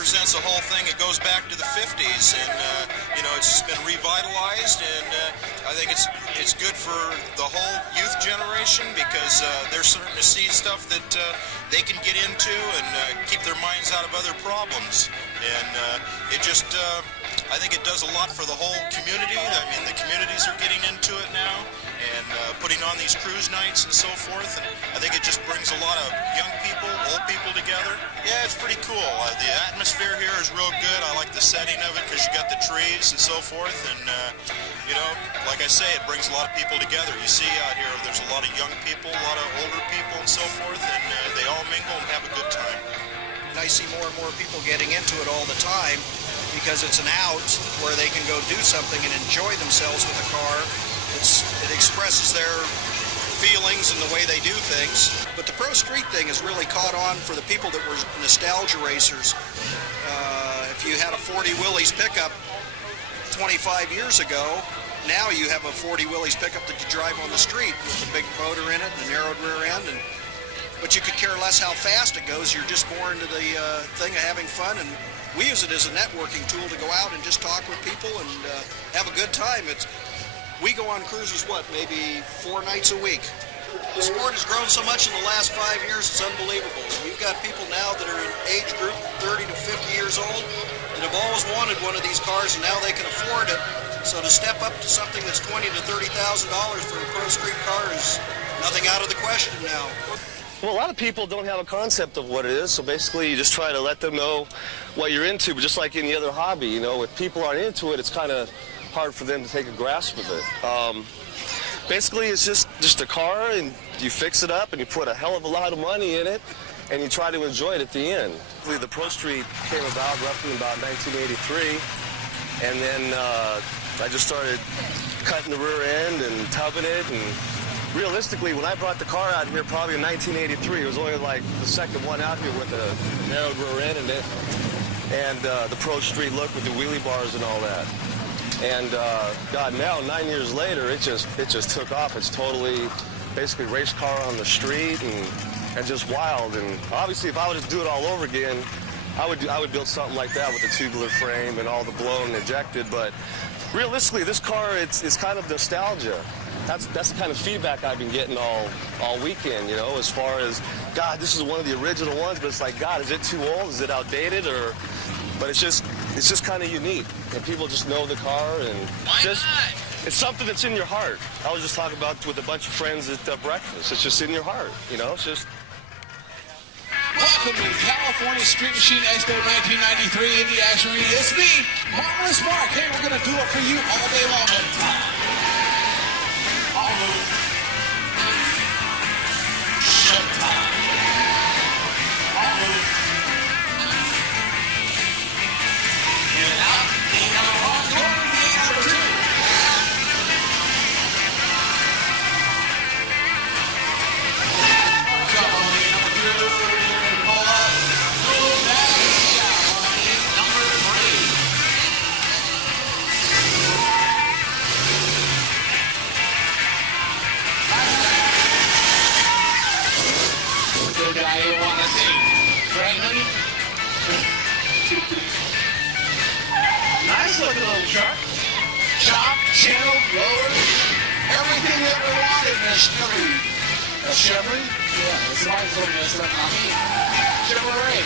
represents the whole thing. It goes back to the 50s, and you know, it's just been revitalized, and I think it's good for the whole youth generation because they're starting to see stuff that they can get into and keep their minds out of other problems. And it just, I think it does a lot for the whole community. I mean, the communities are getting into it now and putting on these cruise nights and so forth. And I think it just brings a lot of young people, old people together. Yeah, it's pretty cool. The atmosphere here is real good. I like the setting of it because you got the trees and so forth. And, you know, like I say, it brings a lot of people together. You see out here, there's a lot of young people, a lot of older people and so forth, and they all mingle and have a good time. I see more and more people getting into it all the time because it's an out where they can go do something and enjoy themselves with a car. It expresses their feelings and the way they do things. But the Pro Street thing has really caught on for the people that were nostalgia racers. If you had a 40 Willys pickup 25 years ago, now you have a 40 Willys pickup that you drive on the street with the big motor in it and the narrowed rear end. But you could care less how fast it goes. You're just more into the thing of having fun. And we use it as a networking tool to go out and just talk with people and have a good time. We go on cruises, maybe 4 nights a week. The sport has grown so much in the last 5 years, it's unbelievable. We've got people now that are in age group 30 to 50 years old that have always wanted one of these cars, and now they can afford it. So to step up to something that's $20,000 to $30,000 for a Pro Street car is nothing out of the question now. Well, a lot of people don't have a concept of what it is, so basically you just try to let them know what you're into, but just like any other hobby, you know, if people aren't into it, it's kind of hard for them to take a grasp of it. Basically, it's just a car, and you fix it up, and you put a hell of a lot of money in it, and you try to enjoy it at the end. The Pro Street came about roughly about 1983, and then I just started cutting the rear end and tubbing it, and realistically, when I brought the car out here, probably in 1983, it was only like the second one out here with a narrowed rear end and the Pro Street look with the wheelie bars and all that. And God, now 9 years later, it just took off. It's totally, basically, race car on the street and just wild. And obviously, if I would just do it all over again, I would build something like that with a tubular frame and all the blown and ejected. But realistically, this car, it's kind of nostalgia. That's the kind of feedback I've been getting all weekend, you know, as far as, God, this is one of the original ones, but it's like, God, is it too old? Is it outdated? But it's just kind of unique, and people just know the car, and it's something that's in your heart. I was just talking about with a bunch of friends at breakfast. It's just in your heart, you know. It's just. Welcome to California Street Machine Expo 1993 Indy Action Arena. It's me, Marvelous Mark. Hey, we're going to do it for you all day long. All move. Showtime. All move. In and out. In and out. Going to the number 2. Come on, number 2. Nice looking little truck. Chop, channel, lower, everything that we wanted in a Chevy. A Chevy? Yeah, it's always looking at stuff. Chevrolet.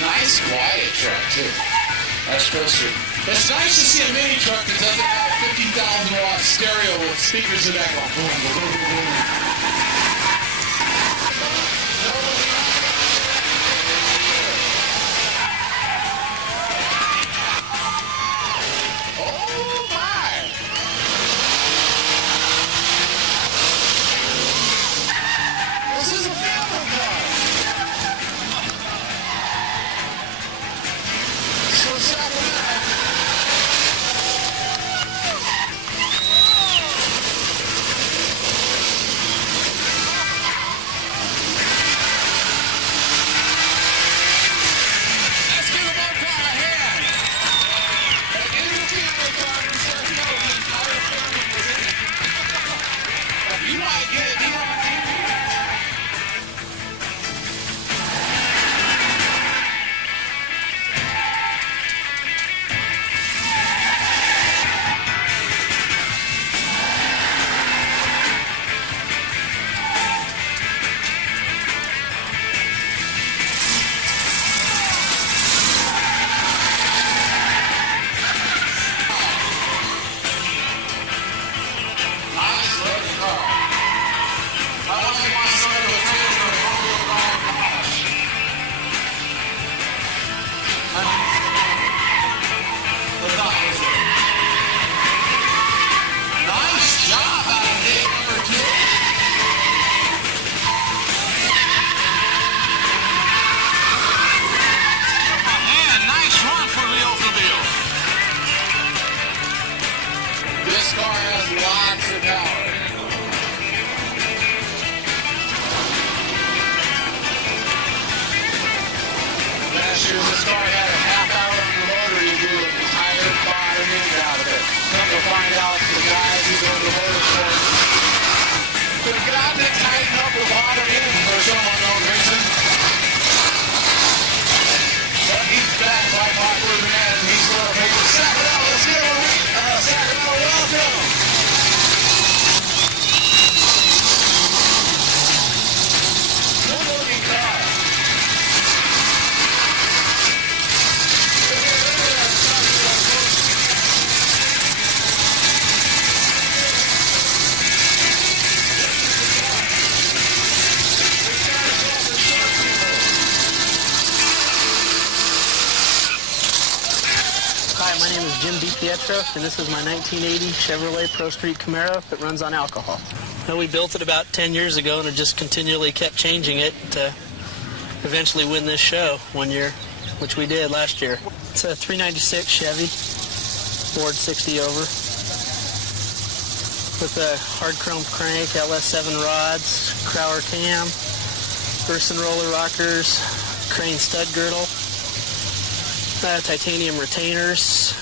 Nice quiet truck too. That's supposed to. It's nice to see a mini truck that doesn't have a 50,000 watt stereo with speakers in the back going boom, boom, boom, boom, boom. car had a half hour on the motor, you do an entire bottoming out of it. Come to find out, the guys who go to the motor sport, they've got to tighten up the bottom end for some unknown reason. But he's back by popular demand, and he's going to make it. Sacramento, let's give him Sacramento, welcome. Good looking car. Hi, my name is Jim DiPietro, and this is my 1980 Chevrolet Pro Street Camaro that runs on alcohol. Well, we built it about 10 years ago and have just continually kept changing it to eventually win this show one year, which we did last year. It's a 396 Chevy, board 60 over, with a hard chrome crank, LS7 rods, Crowler cam, Burson roller rockers, crane stud girdle, titanium retainers,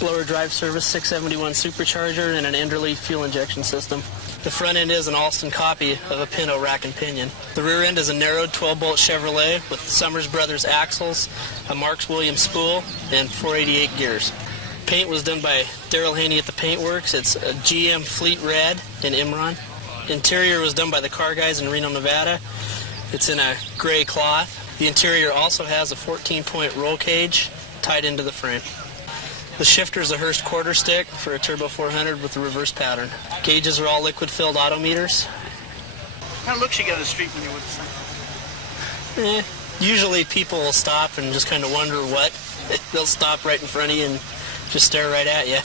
blower drive service 671 supercharger, and an Enderle fuel injection system. The front end is an Alston copy of a Pinto rack and pinion. The rear end is a narrowed 12-bolt Chevrolet with Summers Brothers axles, a Marks Williams spool, and 488 gears. Paint was done by Daryl Haney at the Paint Works. It's a GM Fleet Red in Imron. Interior was done by the Car Guys in Reno, Nevada. It's in a gray cloth. The interior also has a 14-point roll cage tied into the frame. The shifter is a Hurst quarter stick for a Turbo 400 with a reverse pattern. Gauges are all liquid-filled auto meters. What kind of looks you got on the street when you're with the thing? Usually people will stop and just kind of wonder what. They'll stop right in front of you and just stare right at you.